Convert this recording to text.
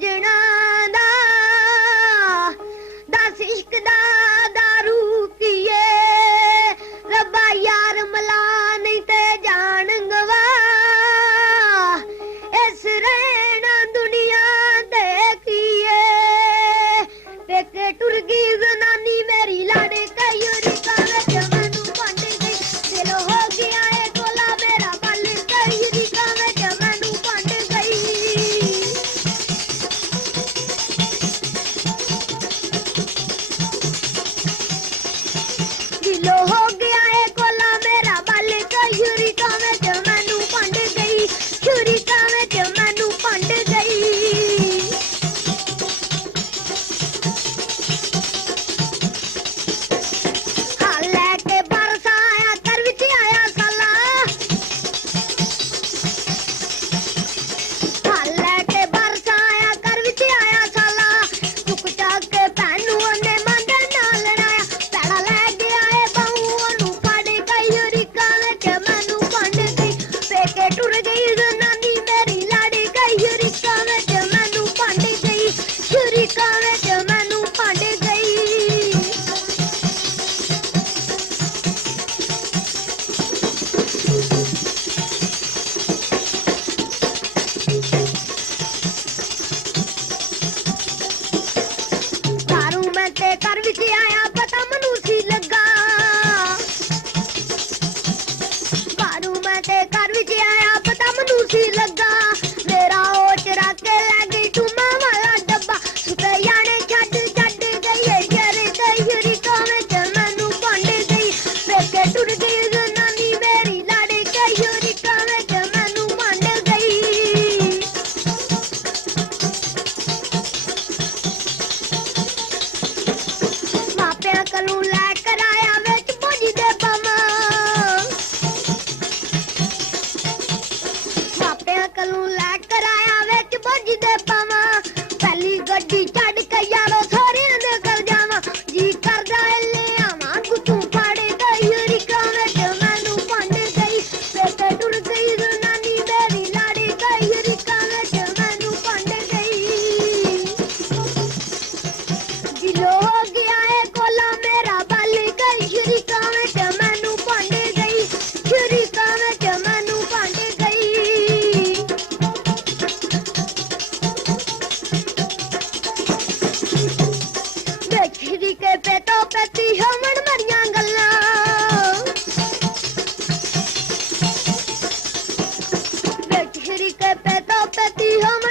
सजना दा दस इश्क दा दारू किए रब्बा यार मला नहीं ते जान गवा इस रहना दुनिया देखिए पेके टुर गई जनानी मेरी लाड़े कयूरी कावे जमनू पंड गई दिल हो गया है कोला मेरा बल कयूरी कावे जमनू पंड गई दिल हो गया है कोला मेरा बल कयूरी कावे जमनू पंड गई छुरी कावे जमनू पंड गई लेके बरसा आया कर विच आया साला लेके बरसा आया कर विच आया साला चुक चाक के पैनू ने मंदे नाल लड़ाया पैड़ा ले गया है बहू ओनू फड़ गई रिका विच मैनू पंड गई पेके टुर गई जनानी मेरी लड़ गई रिका विच मैनू पंड गई छुरिका विच मैनू पंड गई दारू मैं ते कर विच आया पता मनु सी लगा दारू मैं ते कर विच आया पता मनु सी लगा मेरा ओ चरा के ले गई टूमा वाला डब्बा सुते याने छड छड गई जर गई रिका विच मैनू पंड गई पेके टुर गई जनानी मेरी लड़ गई रिका विच मैनू पंड गई मापिया कलू लै कर आया विच पुजदे पवां मापिया कलू लै कर आया विच पुजदे पवां पहली गड्डी चढ़ के यारो सारियां दे कर जावां जी करदा ले आवां गुत्तू फड़ गई रिका विच मैनू पंड गई पेके टुर गई जनानी मेरी लड़ गई रिका विच मैनू पंड गई दिल हो गया है कोला मेरा बल गई छुरिका विच मैनू पंड गई छुरिका विच मैनू पंड गई देखी के पेटो पेती हमन मरियां गल्लां देखी के पेटो पेती हम